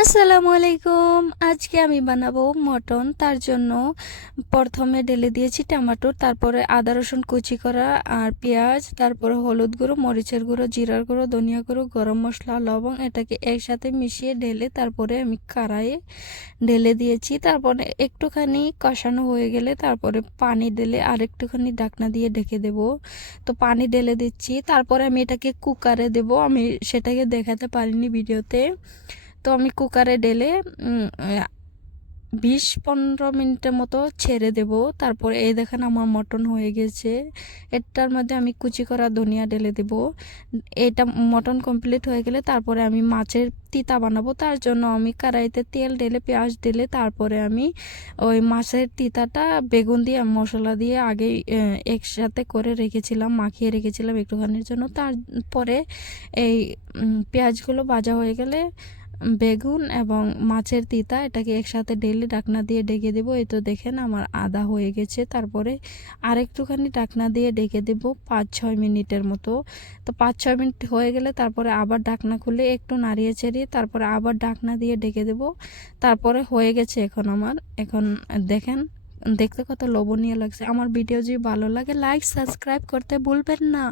আসসালামু আলাইকুম। আজকে আমি বানাবো মটন। তার জন্য প্রথমে ঢেলে দিয়েছি টমেটো, তারপরে আদা রসুন কুচি করা আর পেঁয়াজ, তারপরে হলুদ গুঁড়ো, মরিচের গুঁড়ো, জিরার গুঁড়ো, ধনিয়া গুঁড়ো, গরম মশলা, লবং, এটাকে একসাথে মিশিয়ে ঢেলে তারপরে আমি কড়াইয়ে ঢেলে দিয়েছি। তারপরে একটুখানি কষানো হয়ে গেলে তারপরে পানি ঢেলে আর একটুখানি ঢাকনা দিয়ে ঢেকে দেব। তো পানি ঢেলে দিচ্ছি, তারপরে আমি এটাকে কুকারে দেব। আমি সেটাকে দেখাতে পারিনি ভিডিওতে। তো আমি কুকারে ঢেলে 20-15 মিনিটের মতো ছেড়ে দেব। তারপরে এই দেখেন আমার মটন হয়ে গেছে। এটার মধ্যে আমি কুচি করা ধনিয়া ঢেলে দেব। এটা মটন কমপ্লিট হয়ে গেলে তারপরে আমি মাছের তিতা বানাবো। তার জন্য আমি কড়াইতে তেল ঢেলে পেঁয়াজ ঢেলে তারপরে আমি ওই মাছের তিতাটা বেগুন দিয়ে মশলা দিয়ে আগেই একসাথে করে রেখেছিলাম, মাখিয়ে রেখেছিলাম একটুখানির জন্য। তারপরে এই পেঁয়াজগুলো ভাজা হয়ে গেলে বেগুন এবং মাছের তিতা এটাকে একসাথে ঢেলে ঢাকনা দিয়ে ঢেকে দেবো। এই তো দেখেন আমার আদা হয়ে গেছে। তারপরে আরেকটুখানি ঢাকনা দিয়ে ঢেকে দেবো 5-6 মিনিটের মতো। তো 5-6 মিনিট হয়ে গেলে তারপরে আবার ঢাকনা খুলে একটু নাড়িয়ে চাড়িয়ে তারপরে আবার ঢাকনা দিয়ে ঢেকে দেবো। তারপরে হয়ে গেছে এখন দেখেন, দেখতে কত লোভনীয় লাগছে। আমার ভিডিও যদি ভালো লাগে লাইক সাবস্ক্রাইব করতে ভুলবেন না।